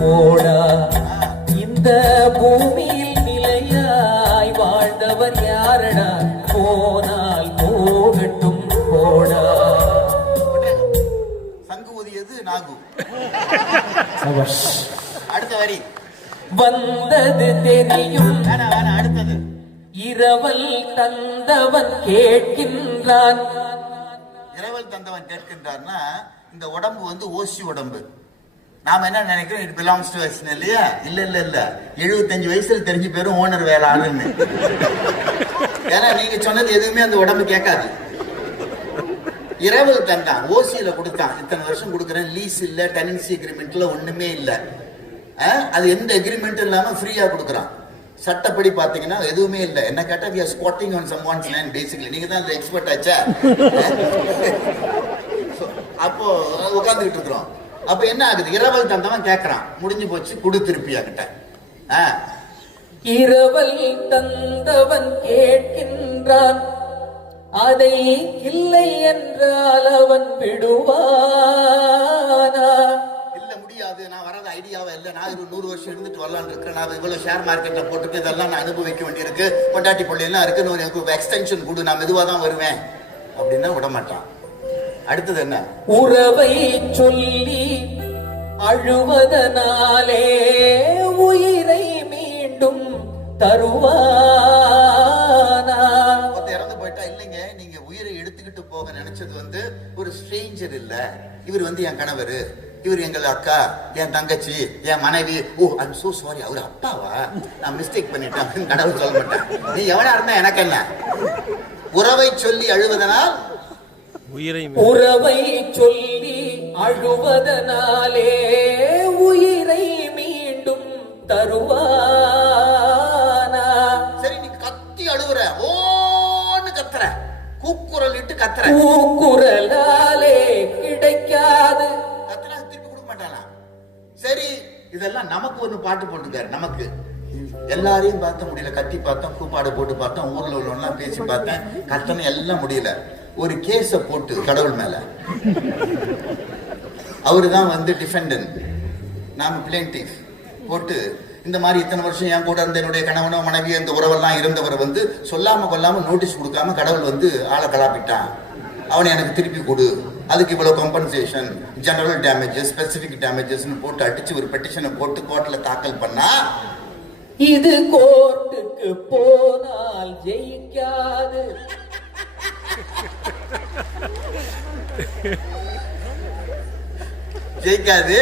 போடா. இந்த பூமியில் நிலையாய் வாழ்ந்தவர் யாரடா? போனால் போகட்டும் போடா. சங்கு ஊதியது நாகு. அடுத்த வரி வந்தது தெரியும். அடுத்தது இரவல் தந்தவன் கேட்கின்றான். இரவல் தந்தவன் கேட்கின்றான்னா இந்த உடம்பு வந்து ஓசி உடம்பு. நாம என்ன நினைக்கிறோம், இட் பிலாங்ஸ் டு அஸ் இல்லையா? இல்ல இல்ல இல்ல, 75 வயசுல தெரிஞ்சு பேரும் ஓனர் வேலை ஆளுன்னு. ஏன்னா நீங்க சொன்னது எதுவுமே அந்த உடம்பு கேட்காது. இரவல் தந்தான், ஓசியில கொடுத்தான், இத்தனை வருஷம் கொடுக்குறேன், லீஸ் இல்ல, டெனன்சி அக்ரிமெண்ட்ல ஒண்ணுமே இல்ல. அது எந்த அக்ரிமெண்ட் இல்லாம ஃப்ரீயா கொடுக்குறான். சட்டப்படி பாத்தீங்கன்னா எதுவுமே இல்லை. என்ன கேட்டா we are squatting on someone's land basically. நீங்க தான் அந்த எக்ஸ்பர்ட் ஆச்சா. அப்போ உட்கார்ந்துகிட்டு இருக்கிறோம். அப்ப என்ன ஆகுது, இரவல் தந்தவன் கேட்கறான், முடிஞ்சு போச்சு, குடு திருப்பியா கிட்ட. இரவல் தந்தவன் கேட்கின்றான், அதை இல்லை என்றால் அவன் விடுவானா? இல்ல முடியாது, நான் வராத ஐடியாவே இல்லை, நான் 100 வருஷம் இருந்துட்டு வரலான்னு இருக்கிறேன், நான் இவ்வளவு ஷேர் மார்க்கெட்ல போட்டுட்டு இதெல்லாம் நான் அனுபவிக்க வேண்டியிருக்கு, கொண்டாட்டி பள்ளியெல்லாம் இருக்குன்னு எனக்கு எக்ஸ்டென்ஷன் கொடு, நான் மெதுவா தான் வருவேன் அப்படின்னா விட மாட்டான். அடுத்தது என்ன, உறவை சொல்லி அழுவதனாலே உயிரை மீண்டும் தருவானா? இறந்து போயிட்டா, இல்லைங்க நீங்க உயிரை எடுத்துக்கிட்டு போக நினைச்சது வந்து ஒரு ஸ்ட்ரேஞ்சர் இல்ல, இவர் வந்து என் கணவர், இவர் எங்கள் அக்கா, என் தங்கச்சி, என் மனைவி. ஓ ஐம் சோ சாரி, அவர் அப்பாவா, நான் மிஸ்டேக் பண்ணிட்டேன், கடவுள் சொல்ல மாட்டேன். நீ எவனா இருந்தா எனக்கு என்ன. உறவை சொல்லி அழுவதனால், உறவை சொல்லி அழுவதனாலே உயிரை மீண்டும் தருவானா? சரி நீ கத்தி அழுவுற, ஓன்னு கத்துற, கூக்குரல் இட்டு கத்துற, கூக்குரலாலே கிடைக்காது, கத்துனா திருப்பி கொடுக்க மாட்டானா? சரி இதெல்லாம் நமக்கு ஒரு பாட்டு போட்டுக்காரு. நமக்கு எல்லாரையும் பார்த்த முடியல, கத்தி பார்த்தோம், கூப்பாடு போட்டு பார்த்தோம், ஊர்ல உள்ளவெல்லாம் பேசி பார்த்தேன், கத்தனை எல்லாம் முடியல. ஒரு கேஸ போட்டு கடவுள் மேல, அவரு தான் வந்து டிஃபெண்டன்ட், நாம பிளேன்டிஃப் போட்டு, இந்த மாதிரி இத்தனை வருஷம் என் கூட இருந்த என்னுடைய கணவனோ மனைவியோ இந்த உறவெல்லாம் இருந்தவர் வந்து சொல்லாம கொல்லாம நோட்டீஸ் கொடுக்காம கடவுள் வந்து ஆளை கலாப்பிட்டான், அவனை எனக்கு திருப்பி கொடு, அதுக்கு இவ்வளவு compensation, general damages, specific damages போட்டு அடிச்சு ஒரு பெட்டிஷனை போட்டு கோர்ட்ல தாக்கல் பண்ணா, இது கோர்ட்டுக்கு போனால் ஜெயிக்காது, ஜெயிக்காது.